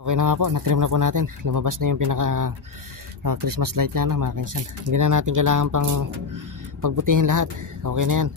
Okay na nga po, na-trim na po natin. Lumabas na yung pinaka Christmas light niya, mga kainsan. Hindi na natin kailangan pang pagbutihin lahat. Okay na yan.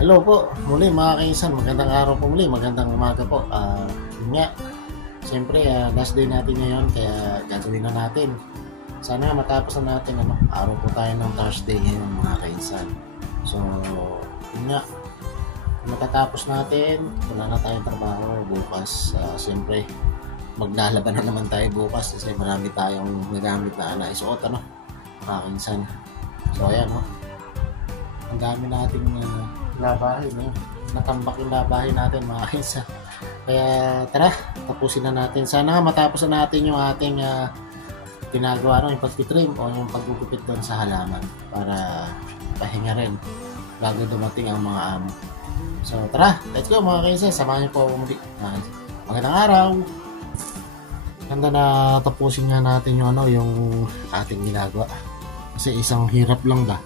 Hello po, muli mga kainsan, magandang araw po muli, magandang umaga po. Yun nga, siyempre last day natin ngayon, kaya gagawin na natin. Sana matapos na natin, araw po tayo ng Thursday ngayon mga kainsan. So, yun nga, matatapos natin, wala na tayong trabaho bukas. Siyempre, maglalaban na naman tayo bukas kasi marami tayong nagamit na naisuot, mga kainsan. So, ayan, ang dami nating labahin, natambak yung labahin natin mga kainsan. Kaya tara, tapusin na natin. Sana matapos na natin yung ating ginagawa, yung pagtitrim o yung paggugupit doon sa halaman para pahinga rin bago dumating ang mga amo. So tara, let's go mga kainsan, samahan niyo po ako muli. Magandang araw. Ganda na tapusin nga natin yung yung ating ginagawa kasi isang hirap lang ba,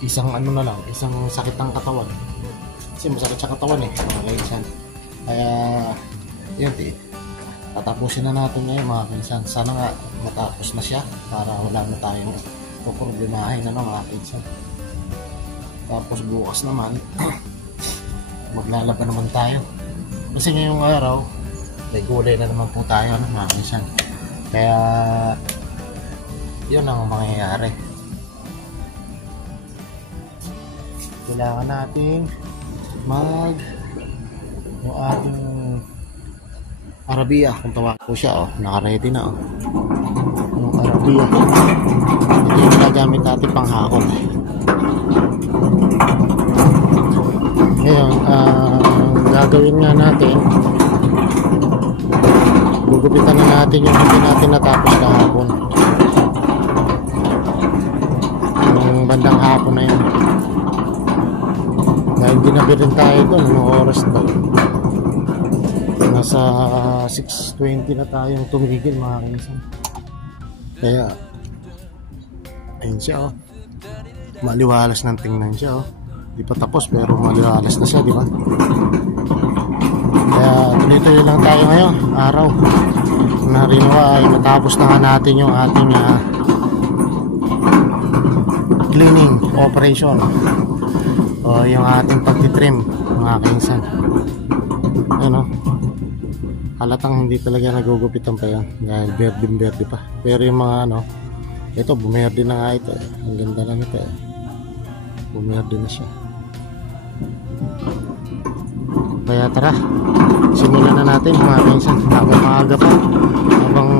isang na lang, isang sakit ng katawan kasi masakit sa katawan mga kainsan. Kaya yun, tatapusin na natin ngayon mga kainsan. Sana nga matapos na siya para wala na tayong problemahin mga kainsan. Tapos bukas naman maglalaban naman tayo kasi ngayong araw may gulay na naman po tayo mga kainsan. Kaya yun ang mangyayari. Kailangan natin yung ating Arabia, kung tawag po siya, naka-ready na yung Arabia. Ito yung ginagamit natin pang hakot. Ngayon, gagawin nga natin, gugupitan na natin yung hindi natin natapos kahapon, yung bandang hapon na yun. Dahil ginabi rin tayo doon, yung oras daw nasa 6:20 na tayong tumigil mga kainsan. Kaya ayun siya, maliwalas ng tingnan siya, di pa tapos pero maliwalas na siya, di ba? Kaya tuloy-tuloy lang tayo ngayon araw na rin ay matapos na natin yung ating cleaning operation o yung ating pagtitrim mga kainsan. Halatang hindi talaga nagugupitan pa yan dahil berde pa, pero yung mga ito bumerde na nga ito, ang ganda lang ito, bumerde na siya. Kaya tara, simulan na natin mga kainsan habang maaga pa, habang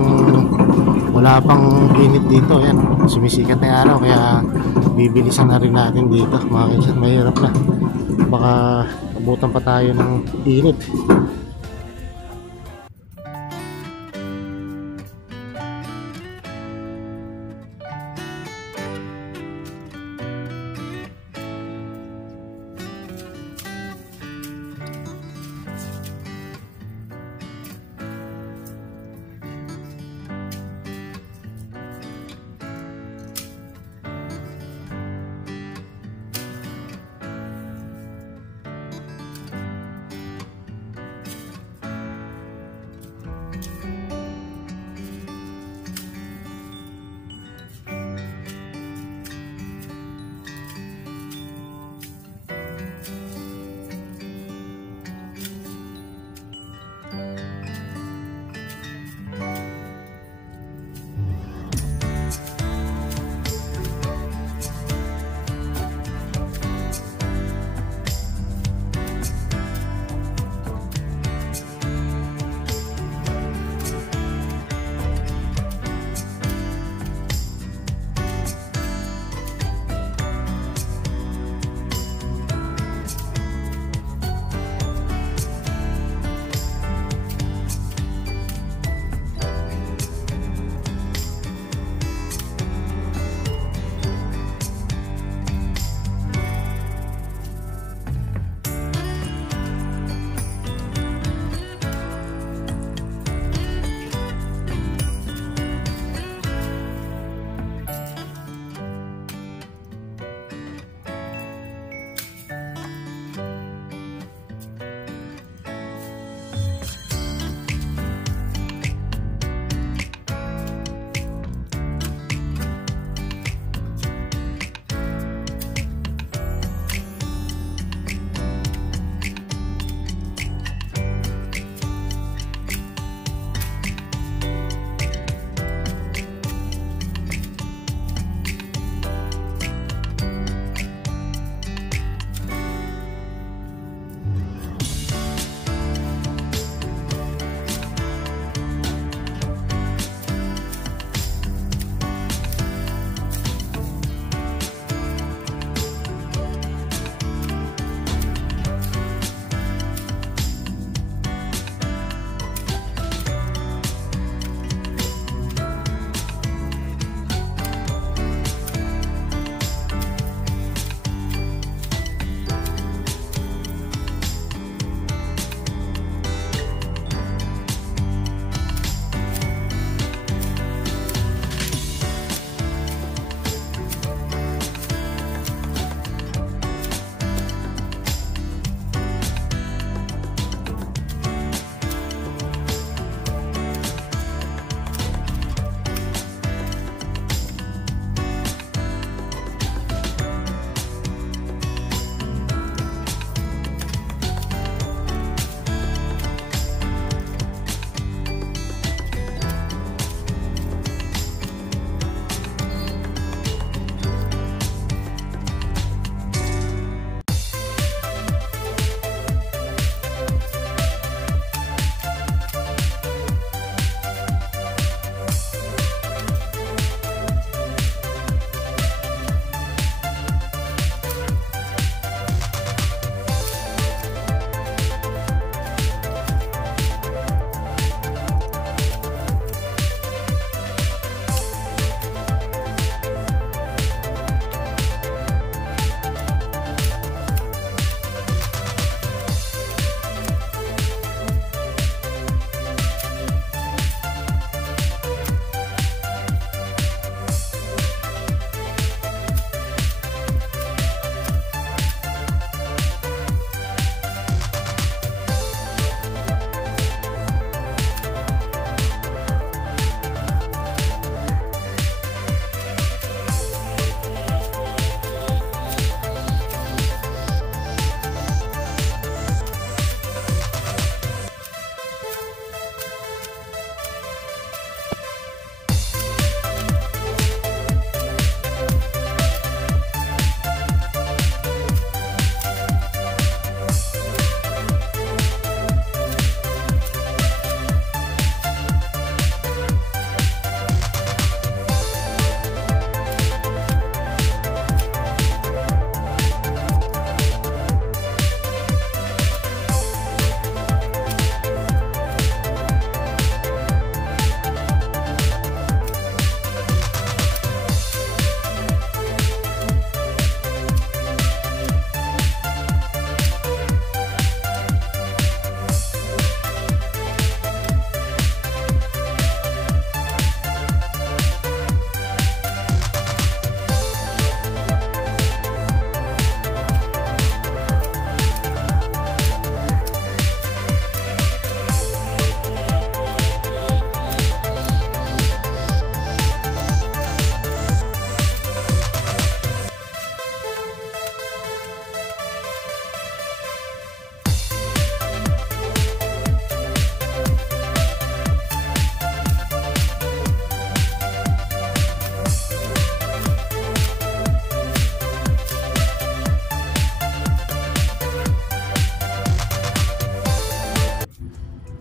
wala pang init dito. Sumisikat na yung araw, kaya bibilisan na rin natin dito mga kainsan. Mahirap na, baka abutan pa tayo ng init.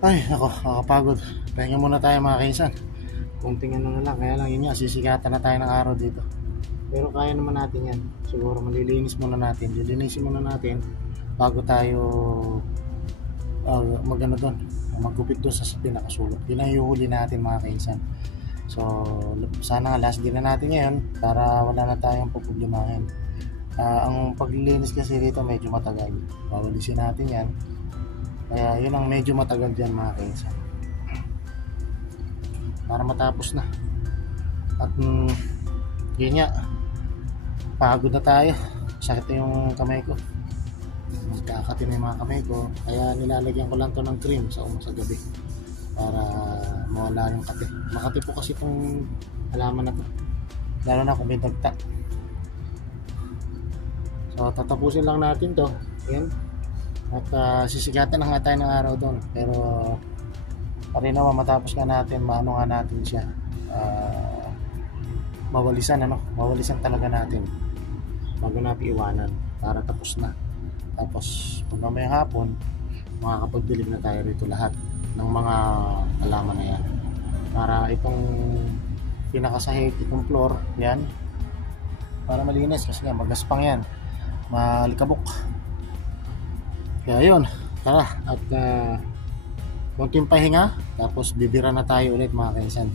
Ay, ako, nakakapagod. Pahinga muna tayo mga kaisan. Kunting ano na lang, kaya lang yun nga, sisikatan na tayo ng araw dito. Pero kaya naman natin yan. Siguro malilinis muna natin. Lilinisin muna natin bago tayo magano doon. Maggupit doon sa pinakasulok. Yun ang iuhuli natin mga kaisan. So, sana nga last day na natin ngayon para wala na tayong puproblemahin. Ang paglilinis kasi dito medyo matagal. Pawalisin natin yan. Kaya yun ang medyo matagal dyan mga kaisan. Para matapos na. At yun nga, pagod na tayo. Sakit yung kamay ko. Magkakati na yung mga kamay ko. Kaya nilalagyan ko lang to ng cream sa gabi. Para mawala yung kati. Makati po kasi itong halaman na to. Lalo na kung may dagta. So tatapusin lang natin to. Ayan. At sisikatan na nga tayo ng araw doon. Pero parin naman matapos nga natin, maano nga natin siya. Mawalisan talaga natin bago natin iwanan para tapos na. Tapos kung mamaya hapon makakapagdilig na tayo rito lahat ng mga halaman na yan para itong pinakasahig, itong floor yan para malinis kasi nga magaspang yan, malikabok. Kaya yun, tara at konting pahinga tapos bibira na tayo ulit mga kaisan.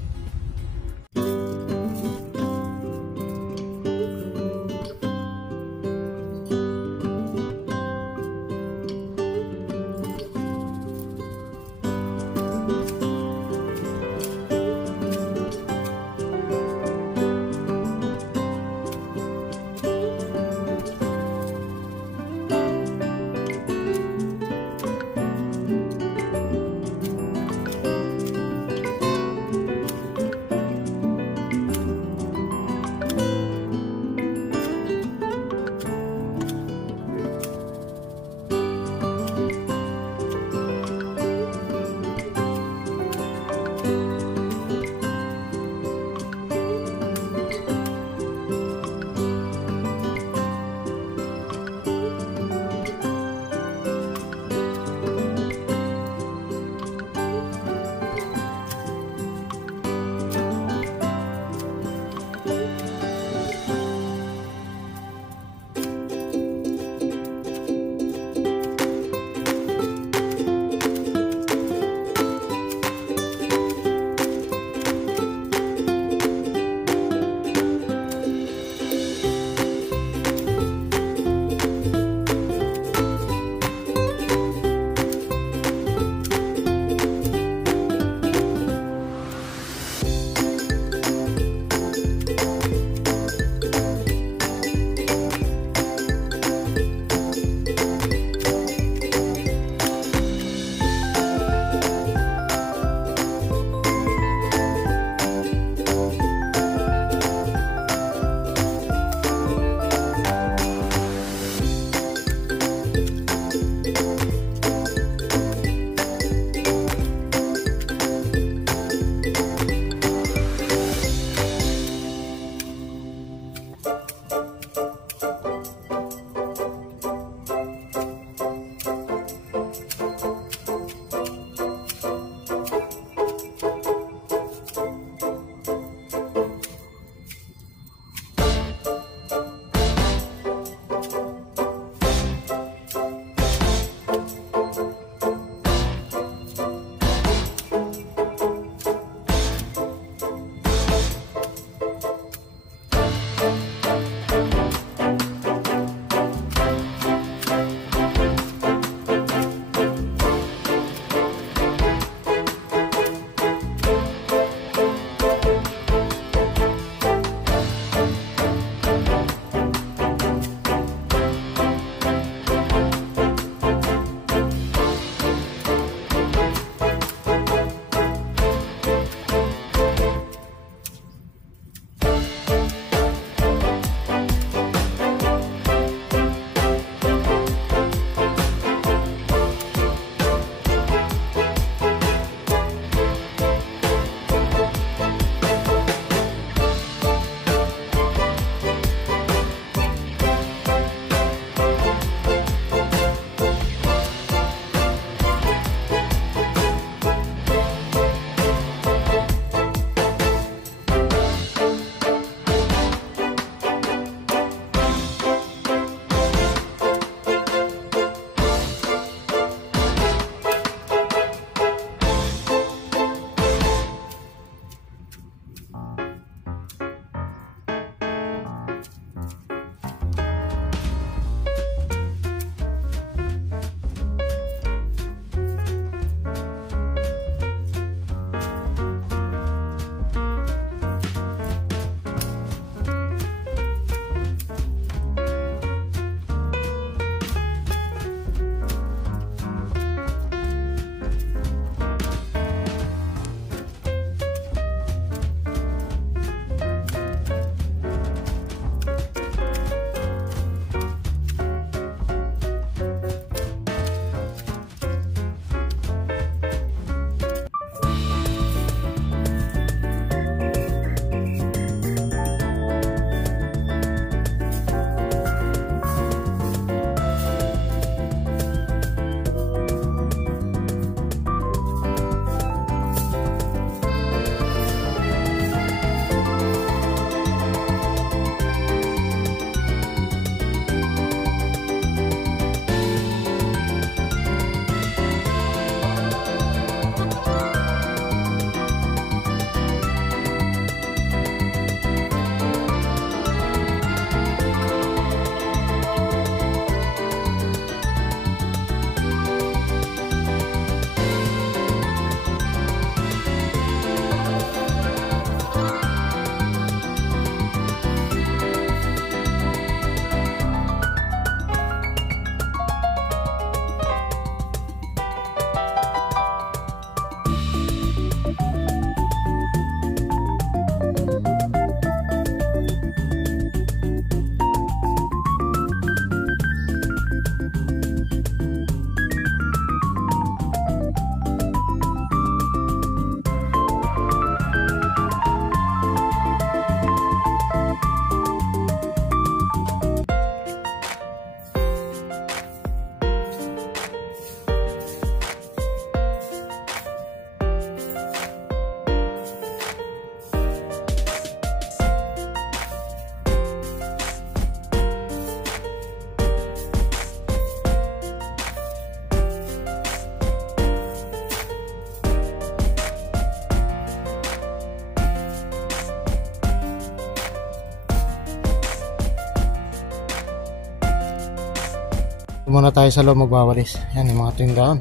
Muna tayo sa loob magwawalis. Yan yung mga tindahan.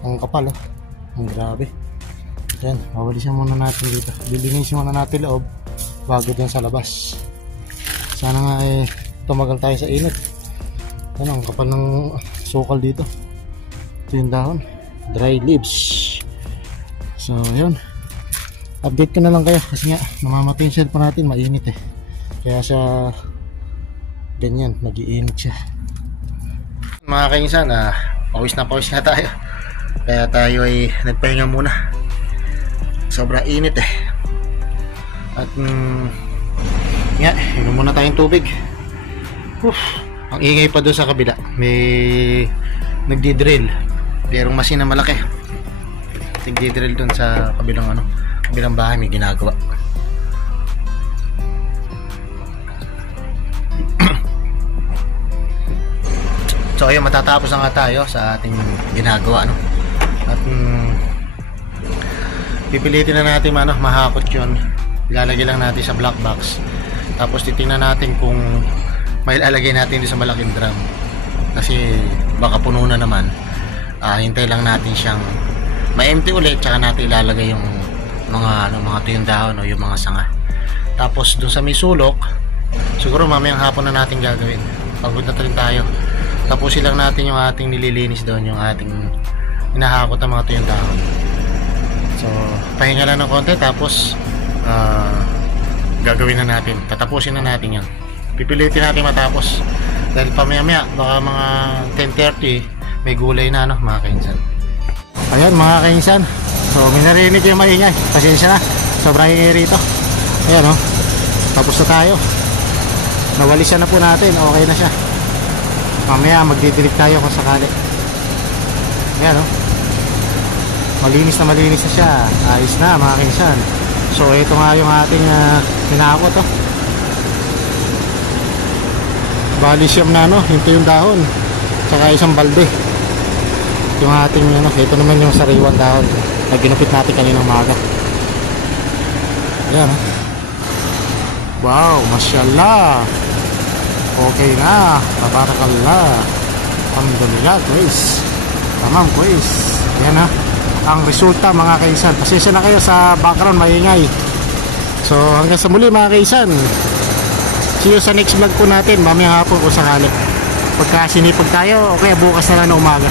Ang kapal oh. Ang grabe. Yan, wawalisan muna natin dito. Lilinisin muna natin loob bago dyan sa labas. Sana nga tumagal tayo sa init. Yan, ang kapal ng sukal dito. Ito yung dahon. Dry leaves. So, yun. Update ko na lang kayo kasi nga namamatay yung cellphone natin, mainit kaya sa ganyan, nag-iinit siya. Mga kainsan, pawis na tayo. Kaya tayo ay nagpahinga muna. Sobrang init At nga, inom muna tayong tubig. Ang ingay pa doon sa kabila. May nagdi-drill. Merong machine na malaki. Nagdi-drill doon sa kabilang bahay, may ginagawa. So ayun, matatapos na nga tayo sa ating ginagawa, no? At pipilitin na natin mahakot yun. Ilalagay lang natin sa black box. Tapos titingnan natin kung may ilalagay natin sa malaking drum. Kasi baka puno na naman. Hintay lang natin siyang ma-empty ulit, tsaka natin ilalagay yung mga tuyong dahon o yung mga sanga. Tapos dun sa may sulok, siguro mamayang hapon na natin gagawin. Pagod na rin tayo. Tapusin lang natin yung ating nililinis doon, yung ating hinahakot ng mga tuyong dahon. So, pahinga lang ng konti, tapos gagawin na natin. Tatapusin na natin yan. Pipilitin natin matapos. Dahil pamaya-maya, baka mga 10:30, may gulay na, mga kainsan. Ayan, mga kainsan. So, minarinig yung maingay. Pasensya na. Sobrang ingay rito. Ayan, tapos na tayo. Nawalisan na po natin. Okay na siya. Mamaya, magdidilig tayo kung sakali. Ayan, malinis na siya. Ayos na, mga kainsan. So, ito nga yung ating hinakot, bali siyam na, ito yung dahon. Saka isang balde. Yung ating, ito naman yung sariwang dahon na ginupit natin kaninang maga. Ayan, wow, mashallah. Okay na, tabarakallah. Alhamdulillah, guys. Tamam, guys. Ayan, ang resulta, mga kaisan. Pasensya na kayo sa background, maingay. So, hanggang sa muli, mga kaisan. See you sa next vlog po natin, mamayang hapon kung sakali. Pagka sinipag tayo, okay, bukas na lang na umaga.